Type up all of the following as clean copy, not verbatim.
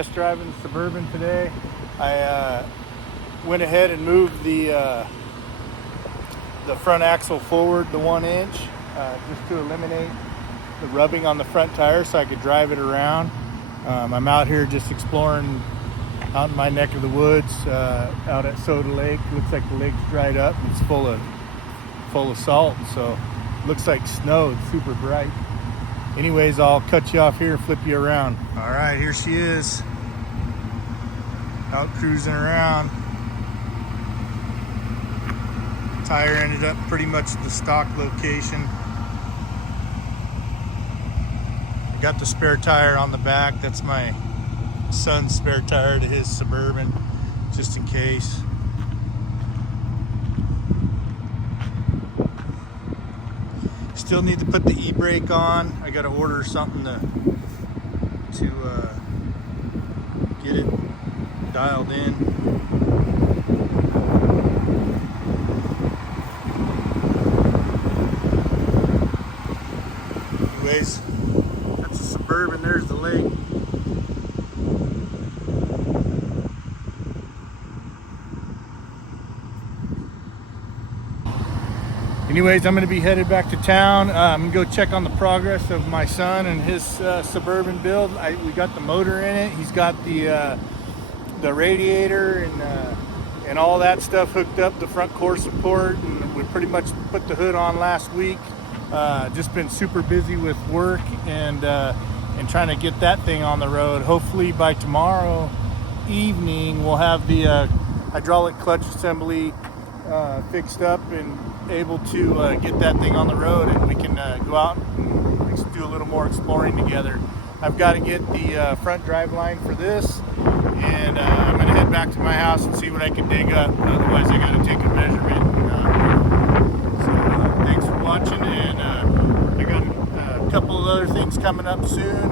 test driving the Suburban today. I went ahead and moved the front axle forward the 1 inch just to eliminate the rubbing on the front tire so I could drive it around. I'm out here just exploring out in my neck of the woods out at Soda Lake. Looks like the lake's dried up. It's full of salt, so looks like snow. It's super bright. Anyways, I'll cut you off here and flip you around. All right, here she is, out cruising around. Tire ended up pretty much at the stock location. I got the spare tire on the back. That's my son's spare tire to his Suburban, just in case. Still need to put the e-brake on. I got to order something to get it dialed in. Anyways, that's a Suburban. There's the lake. Anyways, I'm going to be headed back to town. I'm going to go check on the progress of my son and his Suburban build. We got the motor in it. He's got the radiator and all that stuff hooked up, the front core support, and we pretty much put the hood on last week. Just been super busy with work and trying to get that thing on the road. Hopefully by tomorrow evening we'll have the hydraulic clutch assembly fixed up and able to get that thing on the road, and we can go out and do a little more exploring together. I've got to get the front drive line for this, and I'm going to head back to my house and see what I can dig up. Otherwise I got to take a measurement. So thanks for watching, and I got a couple of other things coming up soon.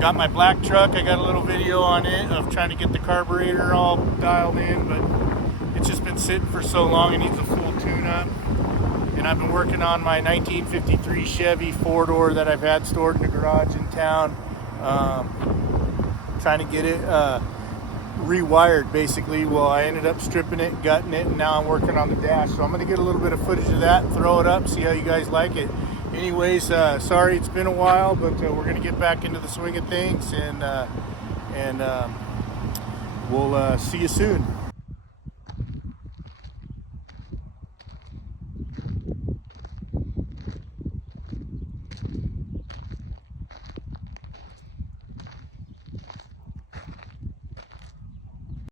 Got my black truck. I got a little video on it of trying to get the carburetor all dialed in, but it's just been sitting for so long. It needs a full tune-up. And I've been working on my 1953 Chevy 4-door that I've had stored in the garage in town. Trying to get it rewired, basically. Well, I ended up stripping it, gutting it, and now I'm working on the dash. So I'm going to get a little bit of footage of that, throw it up, see how you guys like it. Anyways, sorry it's been a while, but we're going to get back into the swing of things, and we'll see you soon.